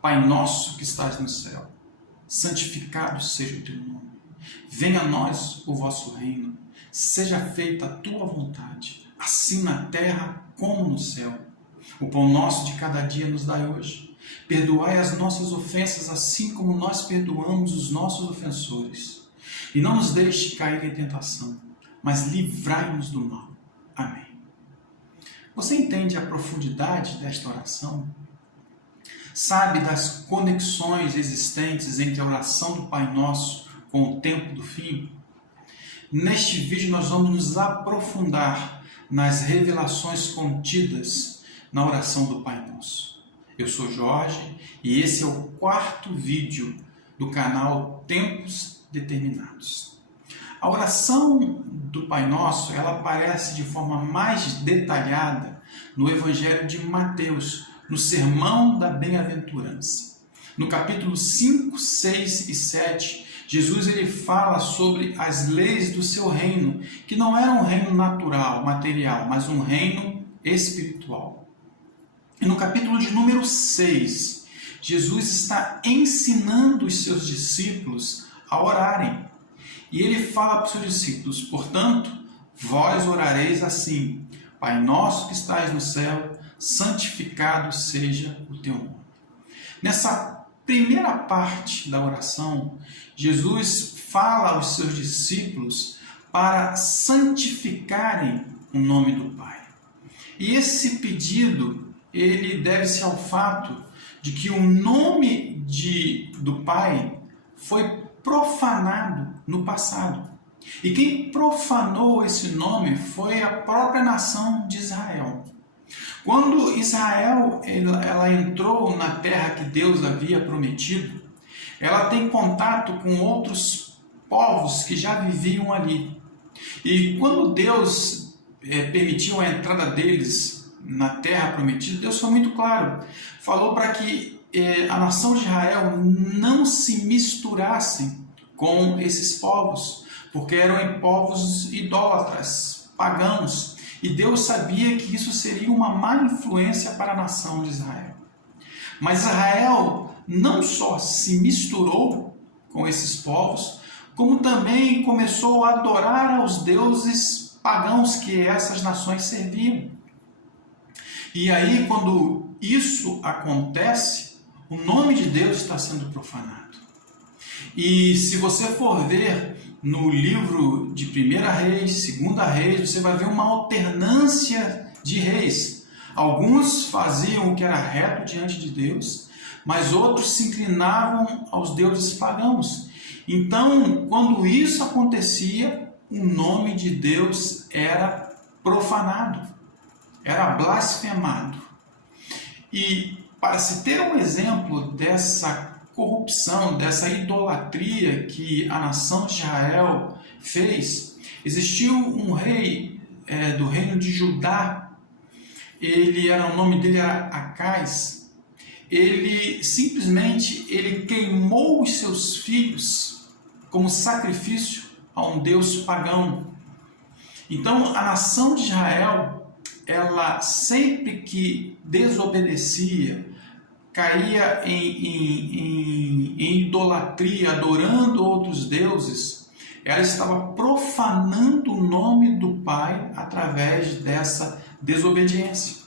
Pai nosso que estás no céu, santificado seja o teu nome. Venha a nós o vosso reino. Seja feita a tua vontade, assim na terra como no céu. O pão nosso de cada dia nos dai hoje. Perdoai as nossas ofensas, assim como nós perdoamos os nossos ofensores. E não nos deixe cair em tentação, mas livrai-nos do mal. Amém. Você entende a profundidade desta oração? Sabe das conexões existentes entre a oração do Pai Nosso com o tempo do fim? Neste vídeo nós vamos nos aprofundar nas revelações contidas na oração do Pai Nosso. Eu sou Jorge e esse é o 4º vídeo do canal Tempos Determinados. A oração do Pai Nosso, ela aparece de forma mais detalhada no Evangelho de Mateus, no Sermão da Bem-aventurança. No capítulo 5, 6 e 7, Jesus ele fala sobre as leis do seu reino, que não era um reino natural, material, mas um reino espiritual. E no capítulo de número 6, Jesus está ensinando os seus discípulos a orarem. E ele fala para os seus discípulos: portanto, vós orareis assim: Pai nosso que estais no céu, santificado seja o teu nome. Nessa primeira parte da oração, Jesus fala aos seus discípulos para santificarem o nome do Pai. E esse pedido, ele deve-se ao fato de que o nome do Pai foi profanado no passado. E quem profanou esse nome foi a própria nação de Israel. Quando Israel ela entrou na terra que Deus havia prometido, ela tem contato com outros povos que já viviam ali. E quando Deus permitiu a entrada deles na terra prometida, Deus foi muito claro. Falou para que a nação de Israel não se misturassem com esses povos, porque eram povos idólatras, pagãos. E Deus sabia que isso seria uma má influência para a nação de Israel. Mas Israel não só se misturou com esses povos, como também começou a adorar aos deuses pagãos que essas nações serviam. E aí, quando isso acontece, o nome de Deus está sendo profanado. E se você for ver no livro de 1 Reis, 2 Reis, você vai ver uma alternância de reis. Alguns faziam o que era reto diante de Deus, mas outros se inclinavam aos deuses pagãos. Então, quando isso acontecia, o nome de Deus era profanado, era blasfemado. E para se ter um exemplo dessa corrupção, dessa idolatria que a nação de Israel fez, existiu um rei do reino de Judá. O nome dele era Acais. Ele simplesmente queimou os seus filhos como sacrifício a um deus pagão. Então a nação de Israel, ela sempre que desobedecia, caía em idolatria, adorando outros deuses, ela estava profanando o nome do Pai através dessa desobediência.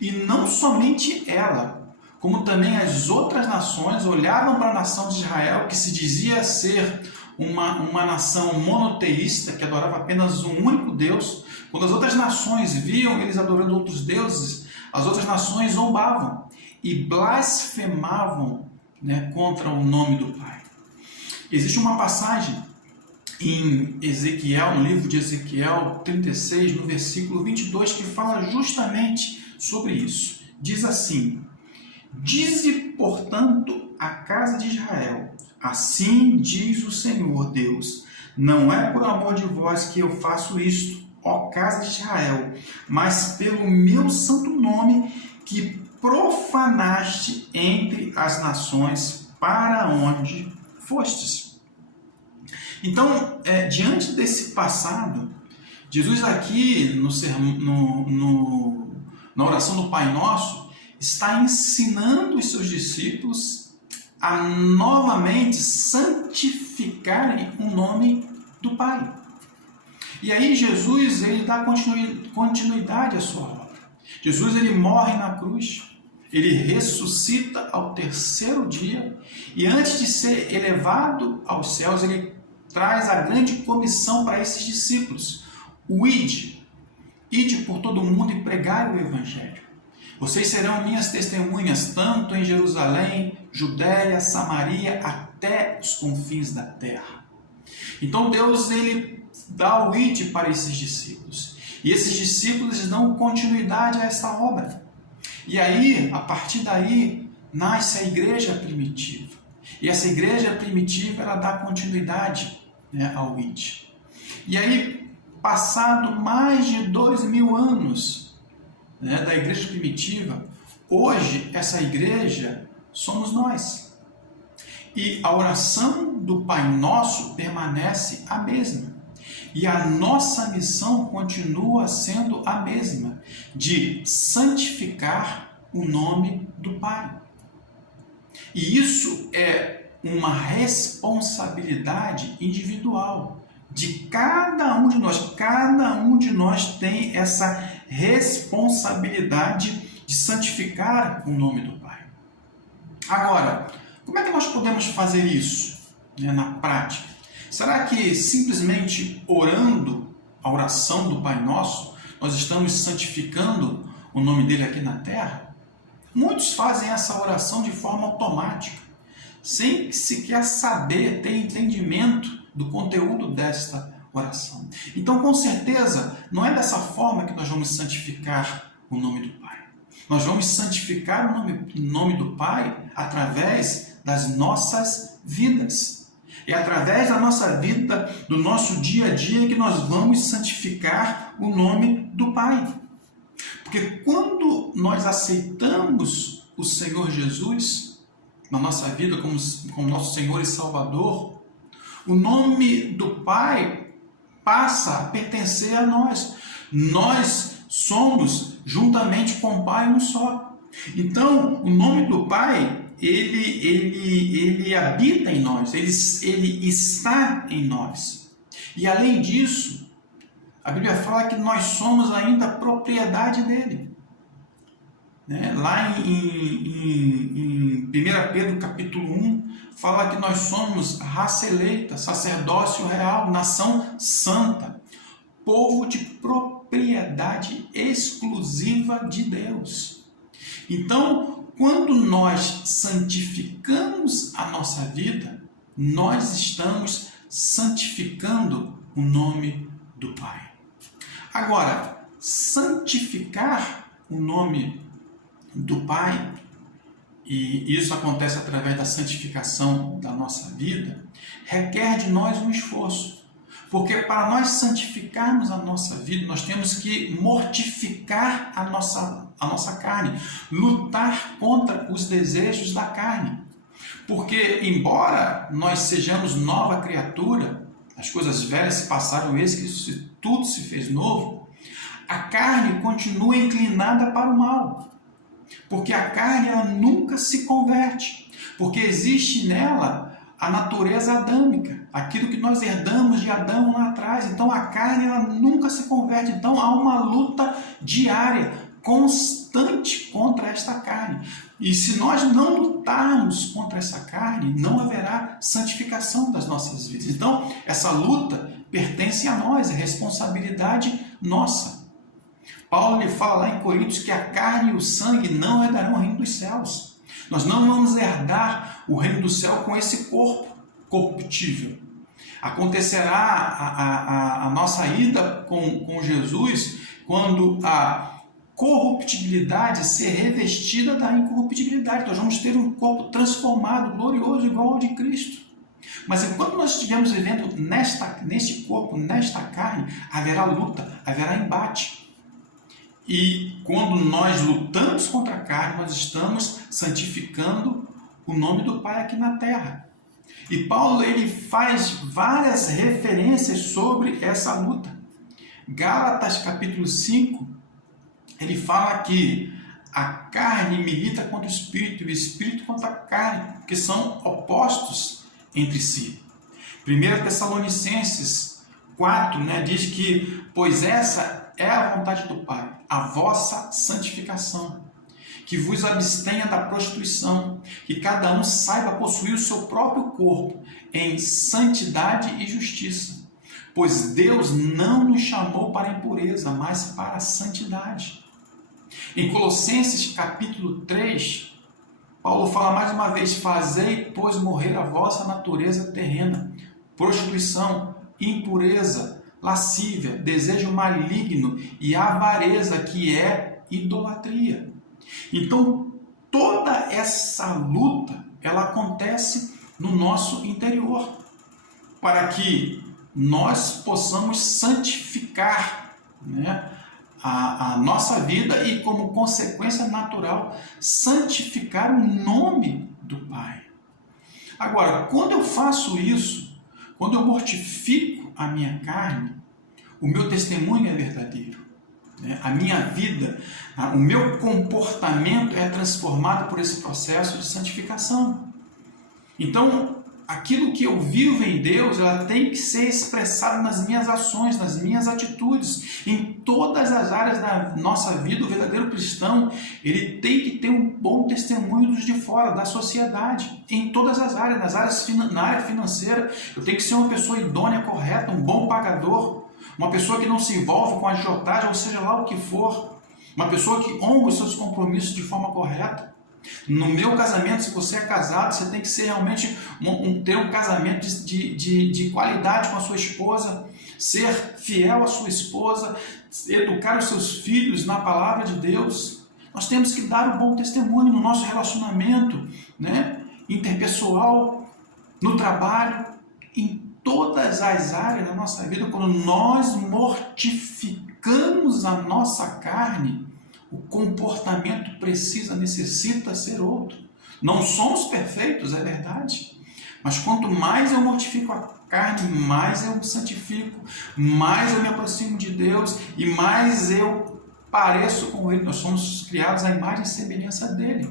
E não somente ela, como também as outras nações olhavam para a nação de Israel, que se dizia ser uma nação monoteísta, que adorava apenas um único Deus. Quando as outras nações viam eles adorando outros deuses, as outras nações zombavam e blasfemavam, contra o nome do Pai. Existe uma passagem em Ezequiel, no livro de Ezequiel 36, no versículo 22, que fala justamente sobre isso. Diz assim: dize, portanto, a casa de Israel, assim diz o Senhor Deus, não é por amor de vós que eu faço isto, ó casa de Israel, mas pelo meu santo nome que profanaste entre as nações para onde fostes. Então, diante desse passado, Jesus aqui na oração do Pai Nosso está ensinando os seus discípulos a novamente santificarem o nome do Pai. E aí Jesus ele dá continuidade à sua obra. Jesus ele morre na cruz, ele ressuscita ao terceiro dia e antes de ser elevado aos céus, ele traz a grande comissão para esses discípulos. O ide por todo mundo e pregai o Evangelho. Vocês serão minhas testemunhas tanto em Jerusalém, Judéia, Samaria, até os confins da terra. Então Deus ele dá o ide para esses discípulos. E esses discípulos dão continuidade a essa obra. E aí, a partir daí, nasce a igreja primitiva. E essa igreja primitiva, ela dá continuidade, né, ao ide. E aí, passado mais de 2000 anos, né, da igreja primitiva, hoje essa igreja somos nós. E a oração do Pai Nosso permanece a mesma. E a nossa missão continua sendo a mesma, de santificar o nome do Pai. E isso é uma responsabilidade individual de cada um de nós. Cada um de nós tem essa responsabilidade de santificar o nome do Pai. Agora, como é que nós podemos fazer isso, né, na prática? Será que simplesmente orando a oração do Pai Nosso, nós estamos santificando o nome dele aqui na terra? Muitos fazem essa oração de forma automática, sem sequer saber, ter entendimento do conteúdo desta oração. Então, com certeza, não é dessa forma que nós vamos santificar o nome do Pai. Nós vamos santificar o nome do Pai através das nossas vidas. É através da nossa vida, do nosso dia a dia, que nós vamos santificar o nome do Pai. Porque quando nós aceitamos o Senhor Jesus na nossa vida como nosso Senhor e Salvador, o nome do Pai passa a pertencer a nós. Nós somos, juntamente com o Pai, um só. Então, o nome do Pai ele habita em nós, ele está em nós. E além disso, a Bíblia fala que nós somos ainda propriedade dele. Né? Lá em 1 Pedro capítulo 1, fala que nós somos raça eleita, sacerdócio real, nação santa, povo de propriedade exclusiva de Deus. Então, quando nós santificamos a nossa vida, nós estamos santificando o nome do Pai. Agora, santificar o nome do Pai, e isso acontece através da santificação da nossa vida, requer de nós um esforço. Porque para nós santificarmos a nossa vida, nós temos que mortificar a nossa carne, lutar contra os desejos da carne. Porque, embora nós sejamos nova criatura, as coisas velhas se passaram, eis que tudo se fez novo, a carne continua inclinada para o mal. Porque a carne ela nunca se converte, porque existe nela a natureza adâmica, aquilo que nós herdamos de Adão lá atrás. Então a carne ela nunca se converte. Então há uma luta diária, constante contra esta carne. E se nós não lutarmos contra essa carne, não haverá santificação das nossas vidas. Então essa luta pertence a nós, é responsabilidade nossa. Paulo lhe fala lá em Coríntios que a carne e o sangue não herdarão o reino dos céus. Nós não vamos herdar o reino do céu com esse corpo corruptível. Acontecerá a nossa ida com Jesus quando a corruptibilidade ser revestida da incorruptibilidade. Nós vamos ter um corpo transformado, glorioso, igual ao de Cristo. Mas enquanto nós estivermos vivendo neste corpo, nesta carne, haverá luta, haverá embate. E quando nós lutamos contra a carne, nós estamos santificando o nome do Pai aqui na terra. E Paulo ele faz várias referências sobre essa luta. Gálatas capítulo 5, ele fala que a carne milita contra o espírito e o espírito contra a carne, porque são opostos entre si. 1 Tessalonicenses 4, diz que, pois essa é a vontade do Pai, a vossa santificação, que vos abstenha da prostituição, que cada um saiba possuir o seu próprio corpo em santidade e justiça. Pois Deus não nos chamou para a impureza, mas para a santidade. Em Colossenses capítulo 3, Paulo fala mais uma vez: fazei, pois, morrer a vossa natureza terrena, prostituição, impureza, lascívia, desejo maligno e avareza, que é idolatria. Então, toda essa luta, ela acontece no nosso interior, para que nós possamos santificar a nossa vida e, como consequência natural, santificar o nome do Pai. Agora, quando eu faço isso, quando eu mortifico a minha carne, o meu testemunho é verdadeiro. A minha vida, o meu comportamento é transformado por esse processo de santificação. Então, aquilo que eu vivo em Deus, ela tem que ser expressada nas minhas ações, nas minhas atitudes, em todas as áreas da nossa vida. O verdadeiro cristão, ele tem que ter um bom testemunho dos de fora, da sociedade, em todas as áreas, na área financeira. Eu tenho que ser uma pessoa idônea, correta, um bom pagador, uma pessoa que não se envolve com agiotagem, ou seja lá o que for, uma pessoa que honra os seus compromissos de forma correta. No meu casamento, se você é casado, você tem que ser realmente ter um casamento de qualidade com a sua esposa, ser fiel à sua esposa, educar os seus filhos na palavra de Deus. Nós temos que dar um bom testemunho no nosso relacionamento, interpessoal, no trabalho, em todas as áreas da nossa vida. Quando nós mortificamos a nossa carne, o comportamento necessita ser outro. Não somos perfeitos, é verdade. Mas quanto mais eu mortifico a carne, mais eu me santifico, mais eu me aproximo de Deus e mais eu pareço com Ele. Nós somos criados à imagem e semelhança dEle.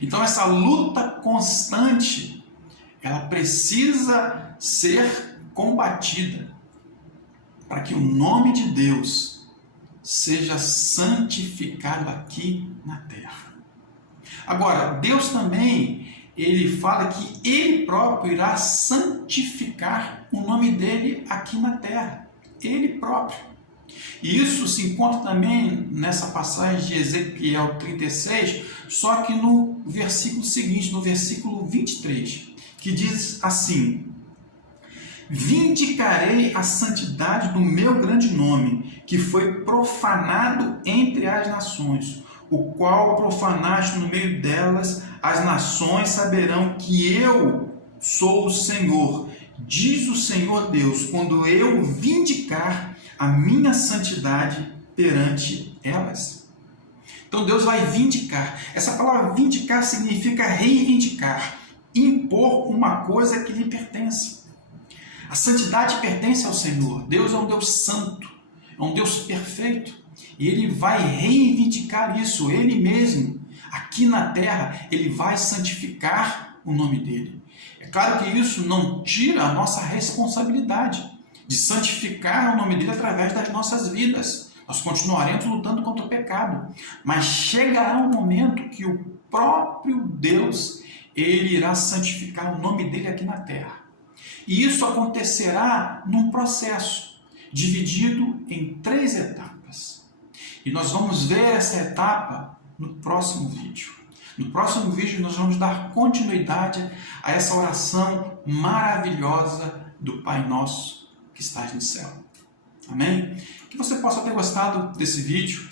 Então essa luta constante, ela precisa ser combatida para que o nome de Deus seja santificado aqui na terra. Agora, Deus também, ele fala que Ele próprio irá santificar o nome dEle aqui na terra. Ele próprio. E isso se encontra também nessa passagem de Ezequiel 36, só que no versículo seguinte, no versículo 23, que diz assim: vindicarei a santidade do meu grande nome, que foi profanado entre as nações, o qual profanaste no meio delas. As nações saberão que eu sou o Senhor, diz o Senhor Deus, quando eu vindicar a minha santidade perante elas. Então Deus vai vindicar. Essa palavra vindicar significa reivindicar, impor uma coisa que lhe pertence. A santidade pertence ao Senhor. Deus é um Deus santo, é um Deus perfeito. E Ele vai reivindicar isso, Ele mesmo. Aqui na terra, Ele vai santificar o nome dEle. É claro que isso não tira a nossa responsabilidade de santificar o nome dEle através das nossas vidas. Nós continuaremos lutando contra o pecado. Mas chegará um momento que o próprio Deus, Ele irá santificar o nome dEle aqui na terra. E isso acontecerá num processo dividido em 3 etapas. E nós vamos ver essa etapa no próximo vídeo. No próximo vídeo nós vamos dar continuidade a essa oração maravilhosa do Pai Nosso que estás no céu. Amém? Que você possa ter gostado desse vídeo,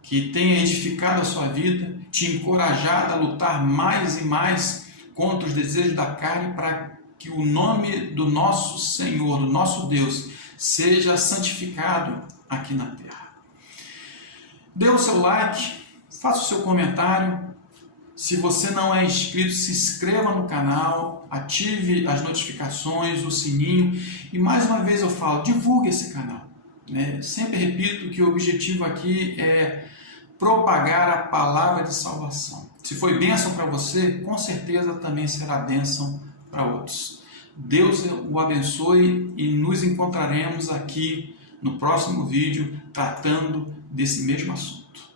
que tenha edificado a sua vida, te encorajado a lutar mais e mais contra os desejos da carne, para que o nome do nosso Senhor, do nosso Deus, seja santificado aqui na terra. Dê o seu like, faça o seu comentário. Se você não é inscrito, se inscreva no canal, ative as notificações, o sininho. E mais uma vez eu falo, divulgue esse canal. Sempre repito que o objetivo aqui é propagar a palavra de salvação. Se foi bênção para você, com certeza também será bênção para outros. Deus o abençoe e nos encontraremos aqui no próximo vídeo tratando desse mesmo assunto.